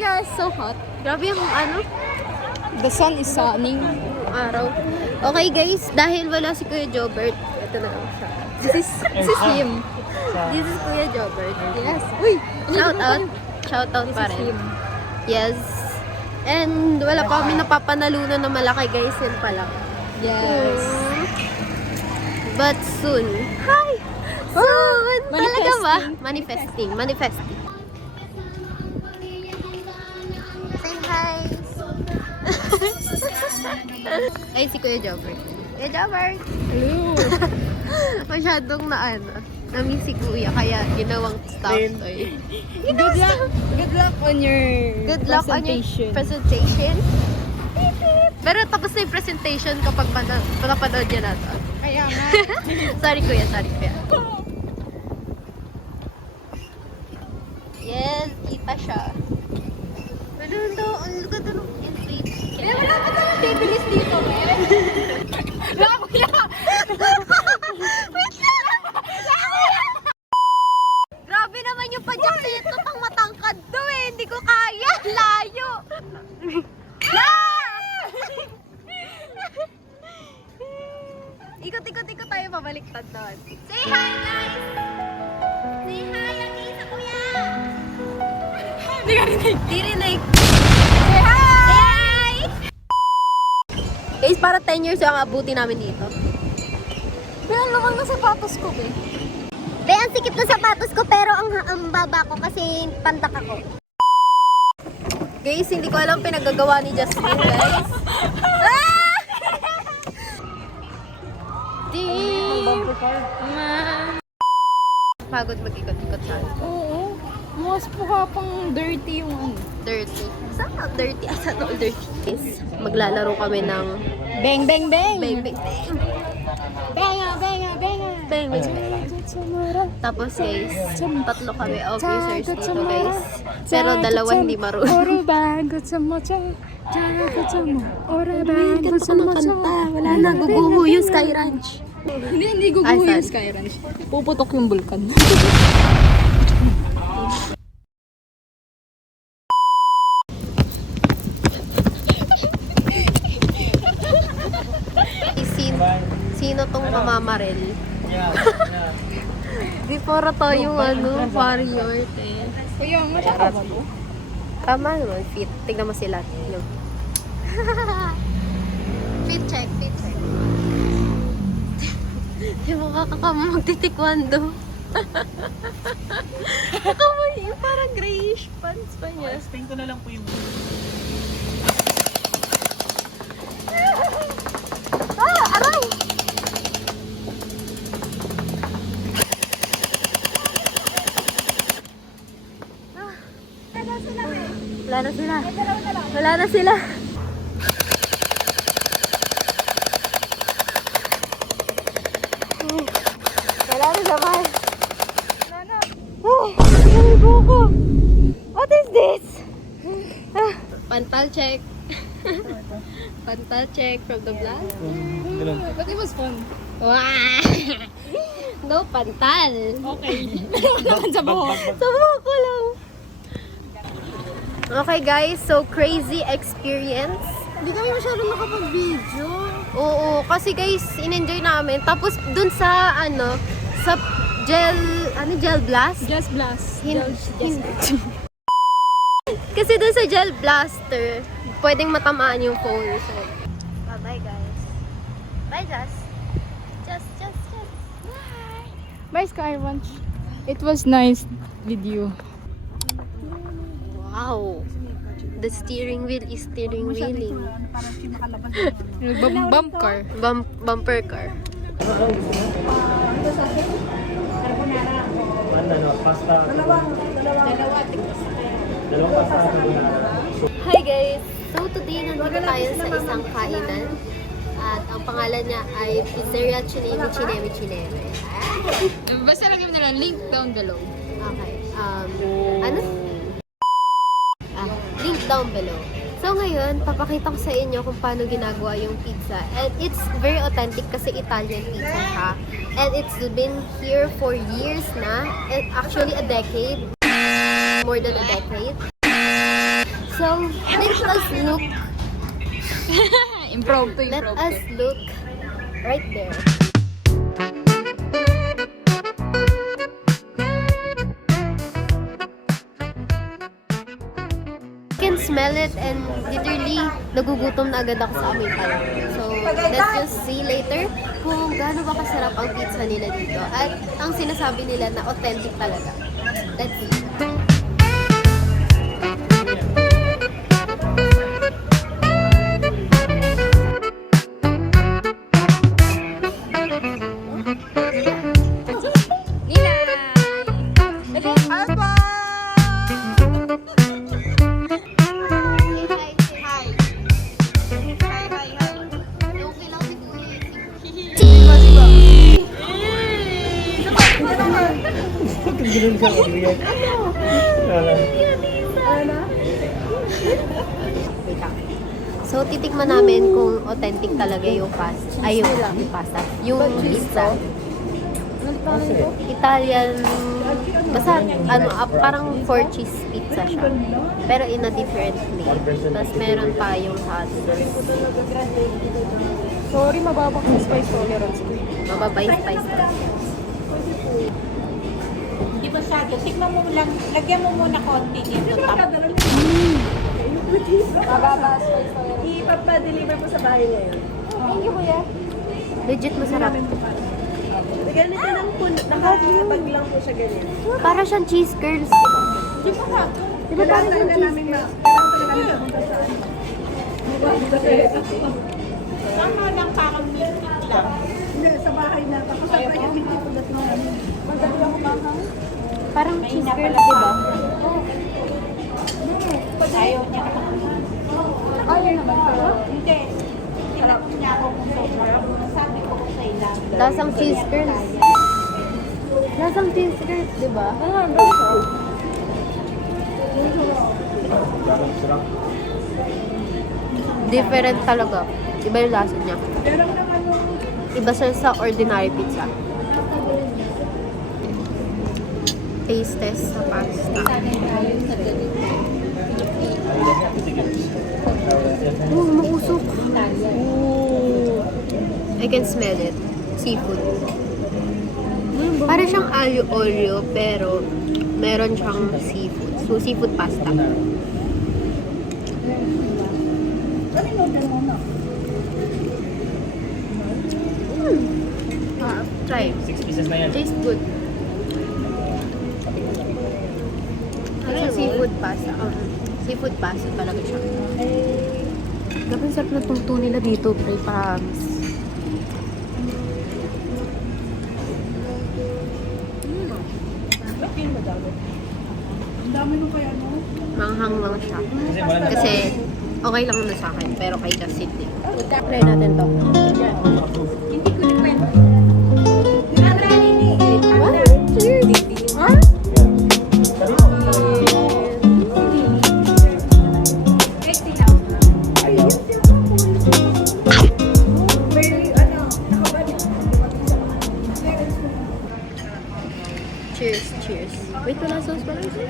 talaga so hot. Grabe yung ano, The sun is sunning. araw. Okay guys, dahil wala si Kuya Jobert, ito na lang siya. This is him. This is Kuya Jobert. Yes. Uy! Shout out. Shout out pa This is rin. him. Yes. And wala pa kami napapanalunan na malaki guys, yun pa lang. Yes. But soon. Hi! Soon! Talaga ba? Manifesting. Manifesting. Say hi! Ay, si Kuya Jobert. Kuya Jobert! Hello. Masyadong na-miss si Kuya, kaya ginawang staff toy. Good luck on your Good luck on your presentation. Pero tapos na yung presentation kapag napanood niya na to. Kaya nga. Sorry Kuya. Yes, kita siya. Ang ganda ng inflate. Wala pa tayong bibilis dito, eh. Grabe naman yung padyak dito. Pang matangkad to eh. Hindi ko kaya. Layo. Ikot tayo pabaliktad doon. Say hi guys! Say hi, Ate sa Kuya! Hindi ka rinig. Di rinig. Say hi! Say hi! Guys, para 10 years yung abuti namin dito. Pero ang lamang na sapatos ko, eh. Be, ang sikip ng sapatos ko pero ang baba ko kasi pantak ako. Guys, hindi ko alam pinagagawa ni Justin, guys. Pagod mag-ikot-ikot siya. Oo. Mas mukha pang dirty yung ano. Dirty. Saan ang dirty? Saan all dirty? Guys, maglalaro kami ng Bang, bang, bang! bang, bang, bang. Benga, benga, benga! Bang, bang, bang. Tapos guys, tatlo kami officers dito guys. Pero dalawa hindi marunong. Ganito kumakanta. Wala na, guguho yung Sky Ranch. Hindi guguho Ay, yung sorry. Sky Ranch. Puputok yung bulkan. Sino tong mamamarel? Before tayong warrior. Kuya, mataka ba to? Tama naman, fit. Tignan mo sila. Fit check. Di mo kakakama magtitikwando. Kakamay, parang grayish pants pa niya. Explain ko na lang po yung... Aray! Wala na sila. What is this? Pantal check. Pantal check from the vlog. But it was fun. Wow! No, pantal. Okay. Naman sa buhok. Sa buhok ko lang. Okay guys, so crazy experience. Hindi kami masyadong nakapag-video. Oo, kasi guys, in-enjoy namin. Tapos dun sa sa gel blast. Just blast. Kasi dun sa gel blaster, pwedeng matamaan yung phone. So, bye guys. Bye Just. Bye. Bye, Sky Ranch. It was nice video. Wow. The steering wheel is steering wheeling. Bump car. Bumper car. Pasta. Hi guys! So today nandito tayo sa isang kainan. At ang pangalan niya ay Pizzeria Chineme. Basta lang yung nila, link down below. Okay. Link down below. So ngayon, papakita ko sa inyo kung paano ginagawa yung pizza. And it's very authentic kasi Italian pizza siya. And it's been here for years na. And actually a decade. More than a decade. So, let us look. Impromptu. Let us look right there. I can smell it and literally nagugutom na agad ako sa amoy pa lang. So, let's just see later kung gaano ba kasarap ang pizza nila dito. At ang sinasabi nila na authentic talaga. Let's see. So, titikman namin kung authentic talaga yung pasta. Ay, yung pasta. Yung pizza. Italian, basta, parang 4 cheese pizza siya. Pero in a different plate. Tapos meron pa yung hot sauce. Sorry, mababa ko spice tolerance ko. Mababa yung spice. Hindi masyado. Tignan mo lang, lagyan mo muna konti dito. Mababa spice tolerance. Ipapa-deliver po sa bahay niya yun. Thank you, kuya. Legit masarap. Ganito lang po, nakabag lang po siya ganyan. Para siyang cheese curls. Di ba nga? Di ba parang siyang cheese curls? Tama lang parang milk lang. Hindi, sa bahay na. Tapos sa bahay yung pinupulat mo namin. Madali ako mahang. Parang cheese curls, di ba? Ayaw niya naman. Ayaw naman pero. Hindi. Tinapos niya ako kung sobrang. Sabi ko kung kailan. Lasang cheese curls. Lasang cheese curls, di ba? Different talaga. Iba yung lasa niya. Iba siya sa ordinary pizza. Taste test sa pasta. Oh, mausok. Oh. I can smell it. Seafood. Para siyang aglio olio pero meron siyang seafood. So, seafood pasta. Try. 6 pieces na yan. Tastes good. Ano seafood pasta? Seafood pasta talaga siya. Grabe ang sarap na tungto nila dito, pre, promise. Ang dami nung kaya, no? Manghang lang siya. Kasi wala na. Kasi okay lang na sa akin, pero kay Justin din. Try natin to. Hindi ko rin kwento. Wait, what? Cheers! Huh? Cheers, cheers. Wait, wala sauce pala ito.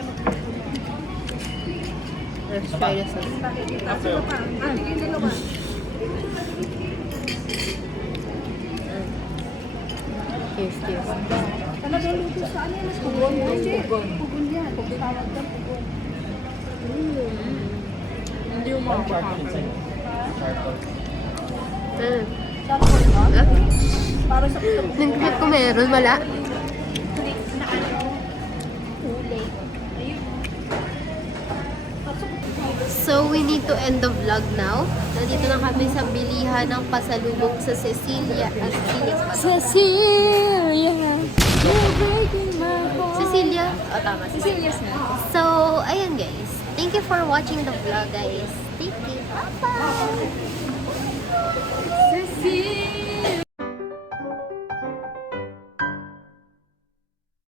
Let's try the sauce. Cheers, cheers. Hindi yung mga Para sa nag-grip ko meron, wala. So, we need to end the vlog now. Nandito na kami sa bilihan ng pasalubong sa Cecilia. Cecilia, you're breaking my heart. Cecilia? O, tama. Cecilia's na. So, ayan guys. Thank you for watching the vlog, guys. Thank you. Bye-bye!